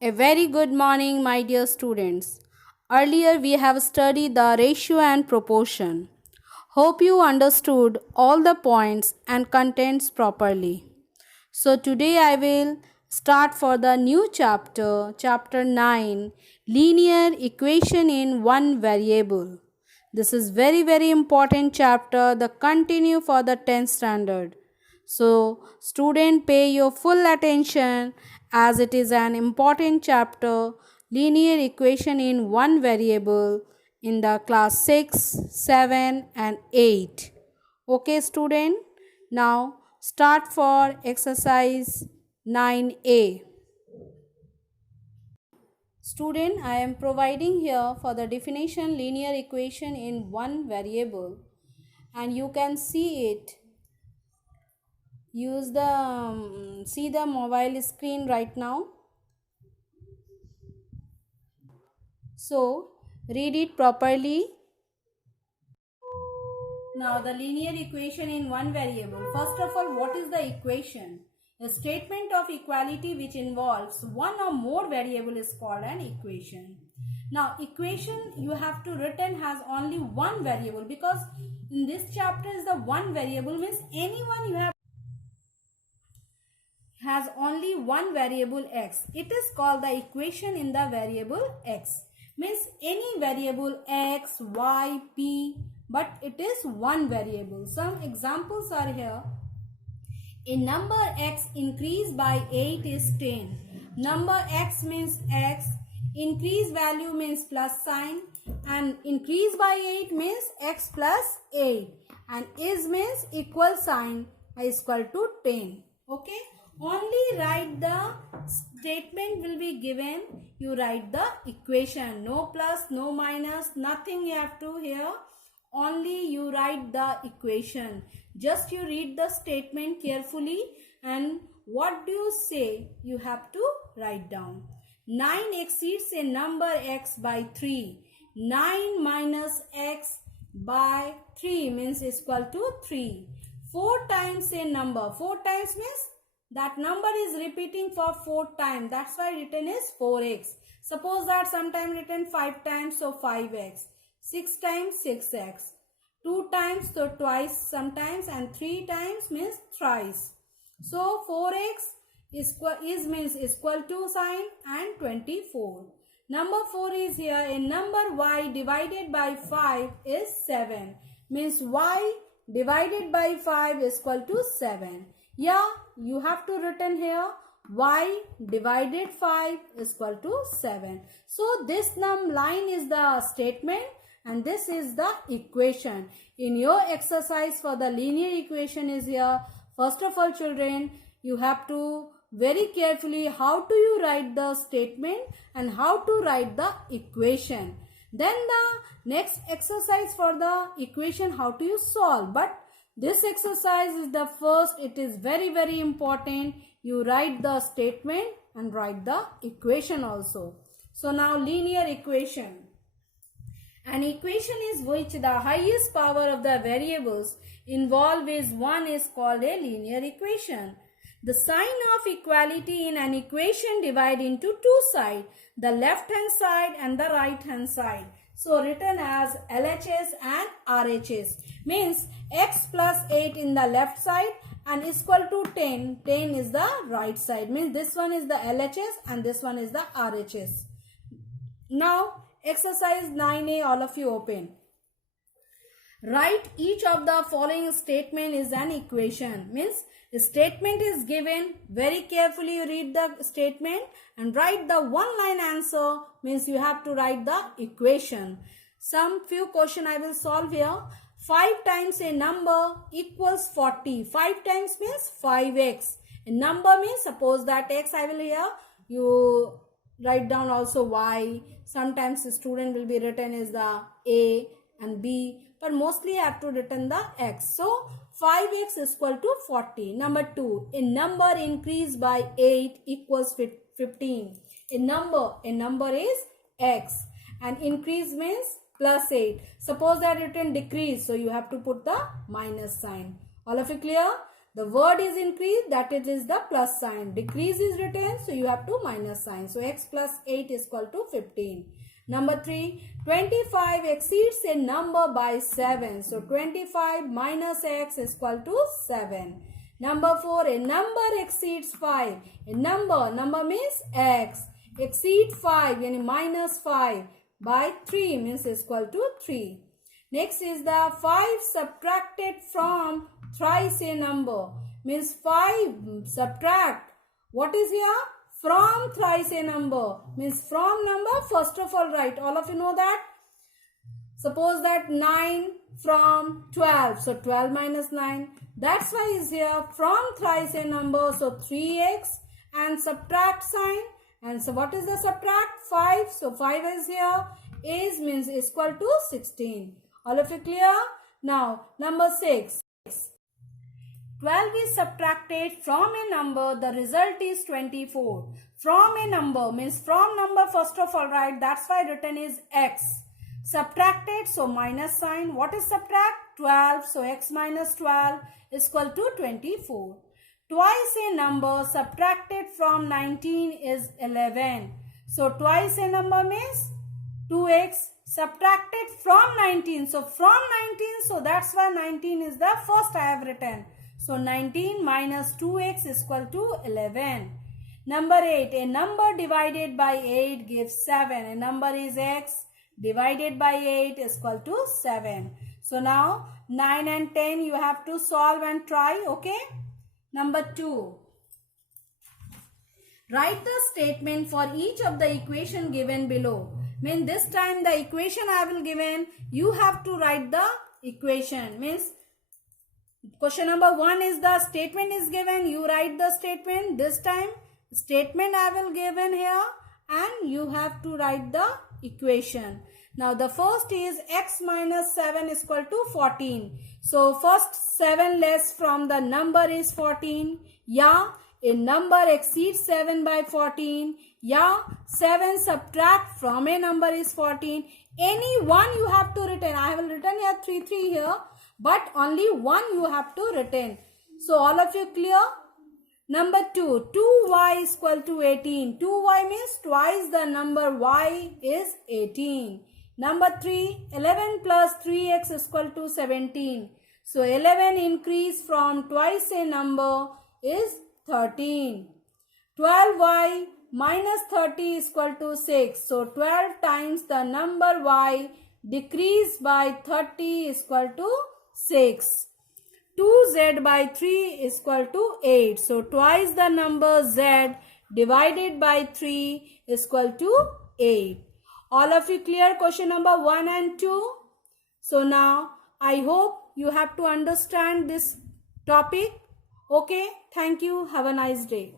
A very good morning, my dear students. Earlier, we have studied the ratio and proportion. Hope you understood all the points and contents properly. So, today I will start for the new chapter, chapter 9, linear equation in one variable. This is very important chapter, the continue for the 10th standard. So, student, pay your full attention as it is an important chapter, linear equation in one variable in the class 6, 7 and 8. Okay, student. Now, start for exercise 9A. Student, I am providing here for the definition linear equation in one variable, and you can see it. Use the see the mobile screen right now. So read it properly. Now the linear equation in one variable. First of all, what is the equation? A statement of equality which involves one or more variable is called an equation. Now equation you have to written has only one variable, because in this chapter is the one variable means anyone you have has only one variable x. It is called the equation in the variable x. Means any variable x, y, p, but it is one variable. Some examples are here. A number x increased by 8 is 10. Number x means x. Increase value means plus sign. And increase by 8 means x plus 8. And is means equal sign is equal to 10. Okay. Only write the statement will be given. You write the equation. No plus, no minus, nothing you have to here. Only you write the equation. Just you read the statement carefully, and what do you say you have to write down. 9 exceeds a number x by 3. 9 minus x by 3 means is equal to 3. 4 times a number. 4 times means that number is repeating for 4 times. That's why written is 4x. Suppose that sometime written 5 times, so 5x. 6 times 6x. 2 times, so twice sometimes, and 3 times means thrice. So 4x is means is equal to sign and 24. Number 4 is here. A number y divided by 5 is 7. Means y divided by 5 is equal to 7. Yeah, you have to written here y divided 5 is equal to 7. So this line is the statement and this is the equation. In your exercise for the linear equation is here. First of all, children, you have to very carefully how do you write the statement and how to write the equation. Then the next exercise for the equation, how do you solve. But this exercise is the first. It is very important. You write the statement and write the equation also. So now linear equation. An equation is which the highest power of the variables involved is 1 is called a linear equation. The sign of equality in an equation divide into two sides, the left hand side and the right hand side. So written as LHS and RHS. Means x plus 8 in the left side and is equal to 10. 10 is the right side. Means this one is the LHS and this one is the RHS. Now exercise 9A, all of you open. Write each of the following statement is an equation. Means the statement is given. Very carefully you read the statement and write the one line answer. Means you have to write the equation. Some few question I will solve here. 5 times a number equals 40. 5 times means 5x. A number means suppose that x I will here. You write down also y. Sometimes the student will be written as the a and b. But mostly I have to written the x. So 5x is equal to 40. Number 2. A number increased by 8 equals 15. A number is x. And increase means plus 8. Suppose that written decrease. So you have to put the minus sign. All of you clear? The word is increased, that it is the plus sign. Decrease is written, so you have to minus sign. So x plus 8 is equal to 15. Number 3, 25 exceeds a number by 7. So 25 minus x is equal to 7. Number 4, a number exceeds 5. A number means x. Exceed 5, yani minus 5 by 3 means is equal to 3. Next is the 5 subtracted from thrice a number. Means 5 subtract. What is here? From thrice a number. Means from number, first of all write. All of you know that? Suppose that 9 from 12. So 12 minus 9. That's why is here from thrice a number. So 3x and subtract sign. And so what is the subtract? 5. So 5 is here. Is means is equal to 16. All of you clear? Now number 6. 12 is subtracted from a number. The result is 24. From a number means from number first of all, right? That's why written is x. Subtracted, so minus sign. What is subtract? 12. So x minus 12 is equal to 24. Twice a number subtracted from 19 is 11. So twice a number means 2x subtracted from 19. So from 19, so that's why 19 is the first I have written. So 19 minus 2x is equal to 11. Number 8, a number divided by 8 gives 7. A number is x divided by 8 is equal to 7. So now 9 and 10 you have to solve and try, okay? Number 2. Write the statement for each of the equation given below. Mean this time the equation I will given, you have to write the equation. Means question number 1 is the statement is given, you write the statement. This time statement I will given here and you have to write the equation. Now the first is x minus 7 is equal to 14. So first 7 less from the number is 14. Yeah, a number exceeds 7 by 14. Yeah, 7 subtract from a number is 14. Any one you have to retain. I have written here 3 here, but only one you have to retain. So all of you clear? Number 2, 2y is equal to 18. 2y means twice the number y is 18. Number 3, 11 plus 3x is equal to 17. So 11 increase from twice a number is 13. 12y minus 30 is equal to 6. So 12 times the number y decrease by 30 is equal to 6. 2z by 3 is equal to 8. So twice the number z divided by 3 is equal to 8. All of you clear question number 1 and 2? So now I hope you have to understand this topic. Okay, thank you. Have a nice day.